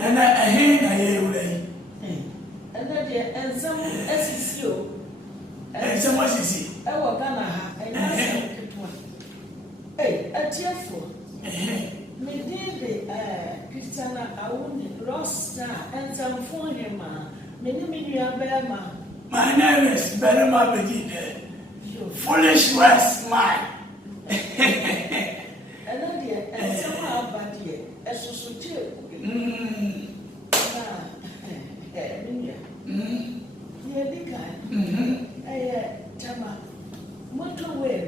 Nana, I hate I and then some SECO. And so much is it? I will Ghana, and hey, a tearful. Me did Christiana, I wouldn't lost and some phone him, many Bama. My name is Benema Bedide. Foolish words, mine. And then, and somehow, but dear, as you should tell. Tama, motorway,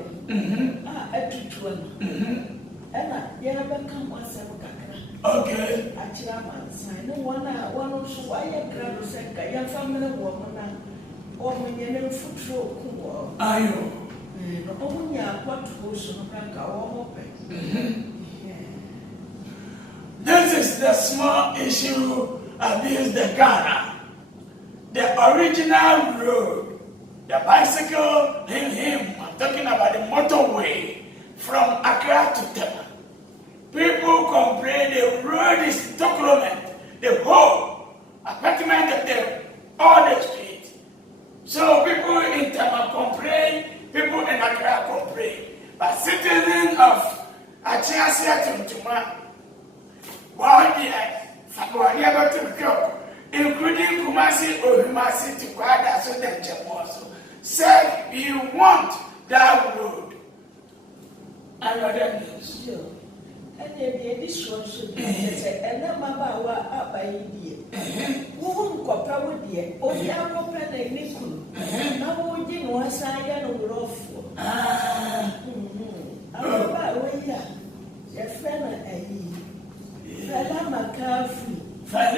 Ella, Yabaka was a cacra. Okay, a chairman, sign no one or so why a crowd said, a family woman, or when you know foot show. Are you? Oh, yeah, what was on a This is the small issue against the Ghana. The original road, the bicycle, I'm talking about the motorway from Accra to Tema. People complain the road is documented, the whole apartment of all the street. So people in Tema complain, people in Accra complain. But citizens of Achiasia Tuntuma, including Kumasi or Kumasi to Kwada so that Jamoso said we want that road. Another news. And this one should be and then Mama up by India. Who won't compare with you? Oh, you are comparing Niku. Now we didn't want to say no rough. Your friend, Fela McCaffrey. Bama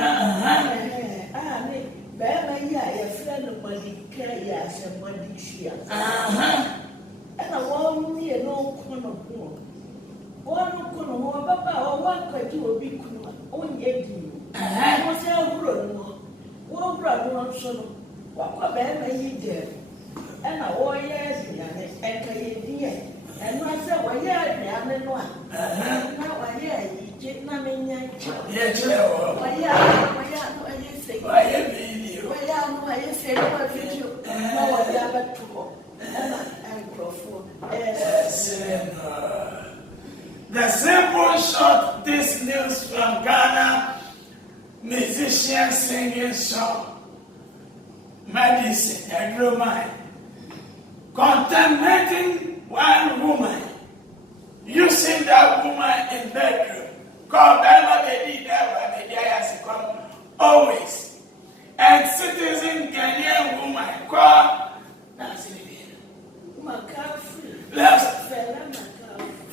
your friend of Madi Kayas and Madi Shia. And a one near no corner home. One corner, one could do a big one, only I was a run. One brother on son. What Bama ye did. And a warrior and Kayadia. And I said, why, yeah, and one. Now I hear you. The simple short this news from Ghana musician singing song Medicine and Roman contaminating one woman, using that woman in bedroom. Call always. And citizen Ghanaian woman call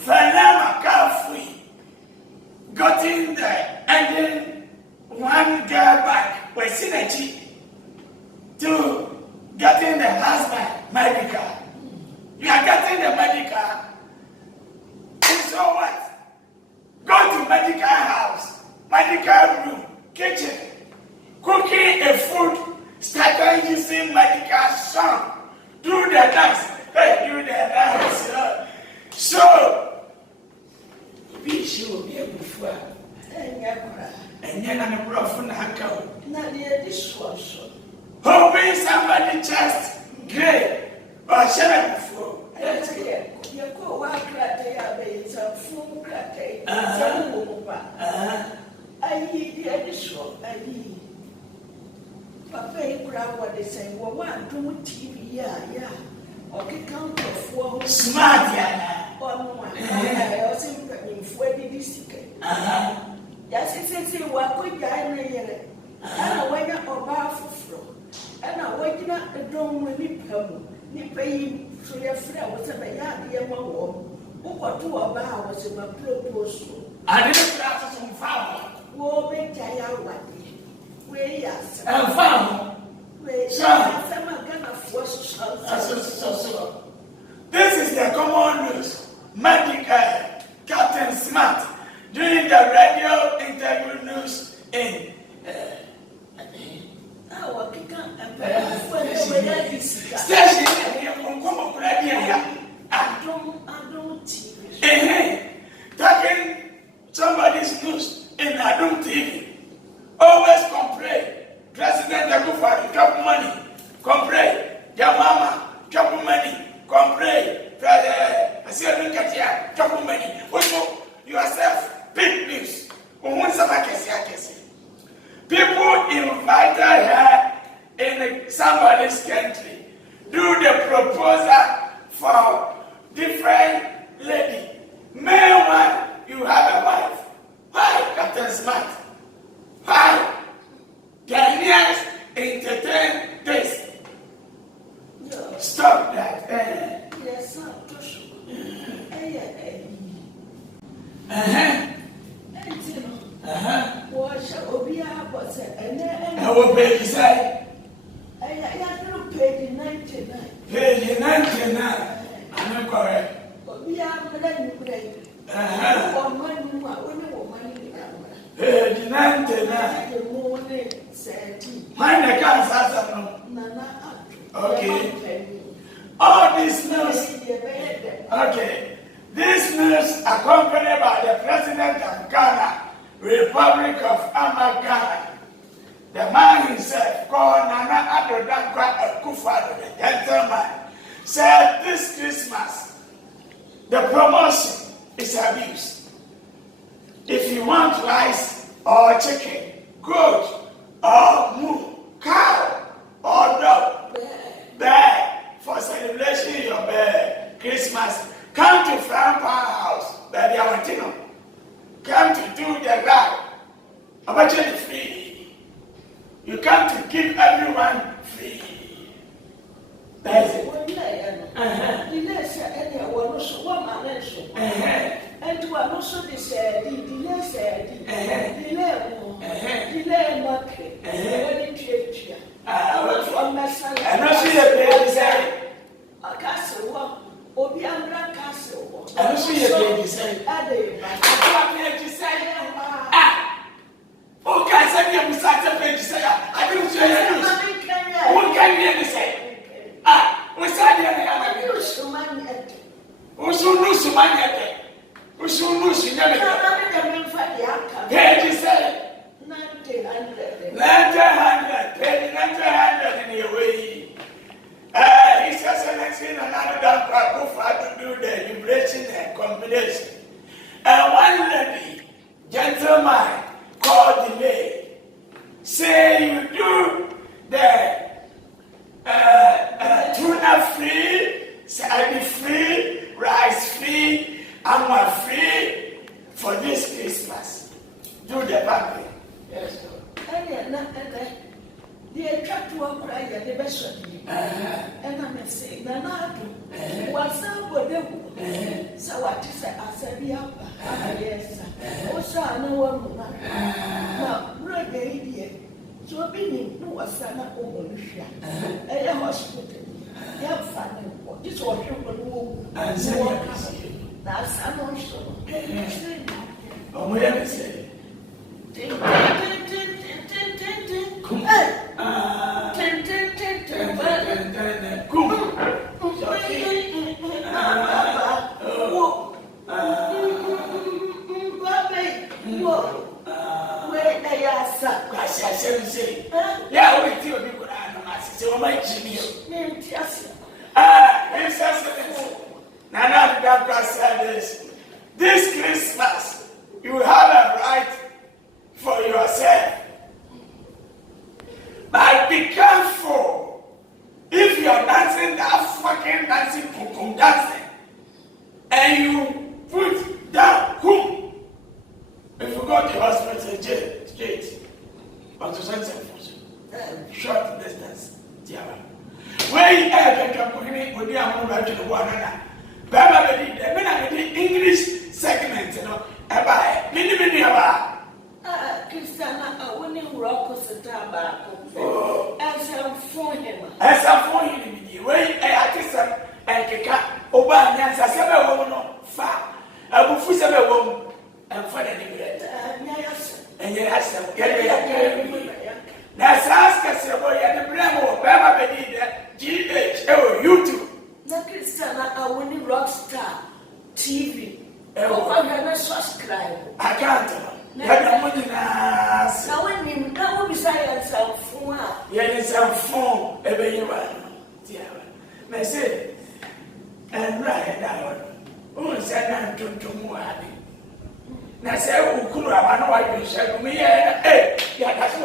Fela McCaffrey got in there and then one girl back with synergy to getting the husband medical. You are getting the medical. And so what? Go to medical house, medical room, kitchen, cooking a food, start using medical song, do the dance, do the dance. So, be sure be before. And you're not a prophet, not the dishwasher. Hoping somebody just great, or shut up before. You go walk right there, some food crack, I need the additional. I need Papa, grab what they say. Well, one, two, TV, yeah. Okay, count of 4 smart, yeah. One, I also in 40 district. Yes, it's a walk with guy, and I went up about floor. And I went up the dome with me, paying. So your friend was a young woman who got to a bar was in my proposal. I didn't practice some foul. Woe make Jaya where yes, and foul. Where some are gonna force so. This is the common news. Medical Captain Smart doing the radio interview news in our kicker and station. I don't TV. Talking somebody's news in Adum TV. always complain. President Akufo-Addo drop money, complain. Their mama drop money, complain. President Katia drop money. Also, yourself, big news. People invited her in somebody's country, do the proposal for different lady. Meanwhile, you have a wife. Why, Captain Smart? Why? Ghanaians entertain this. No. Stop that. Yes, sir. I will pay you say. I don't pay the 99. Pay the 99. I'm correct. Pay the 99. Mine can't answer. Okay. All this news. Okay. This news accompanied by the President of Ghana, Republic of Ghana. The man himself, called Nana Addo Dankwa Akufo-Addo, the gentleman, said this Christmas, the promotion is abuse. If you want rice or chicken, goat or moon, cow or dog, bear for celebration your Christmas, come to Frank Power House, baby, I want to know. Come to do the right. About you free. You come to give everyone free. That is it. His Excellency Nana Addo Akufo-Addo do the liberation and combination. And one lady, gentleman, called the maid, say you do the tuna free, salad free, rice free, amma free for this Christmas. Do the family. Yes, sir. The attract one cry at the best of you. And I'm saying, Nana Addo, what's up? So what is it? I said, yes, sir. Also, I know one woman. Now, break the idiot. So, being no was an old a hospital. You have fun. This was your room. And so, that's an ocean. Oh, where is it? Yeah, we feel you could analyze it. So, my genius. His Excellency Nana Addo Dankwa said this Christmas, you have a right for yourself. But be careful. If you're dancing that fucking dancing, pum dancing, and you put down, whom? If you go to hospital, jail, straight, but to send some short distance, where you have a company, would you have moved to the one another? Baba, the English segment, you know, about many about. Christiana, I wouldn't rock us a tobacco. As I'm for him. As I'm for him, way I kiss him and Kika, Oba, Nance, I said, I won't far. I will fuse a woman and find any bread. And yes, that's ask us about the Bramo, Baba, GH, YouTube. The Christiana, I wouldn't rock star TV. Oh, I'm going to subscribe. I can't. Now when you say, and right now, who said I'm to Muhammad? Now say, who could have an white shirt? Me, eh, yeah, that's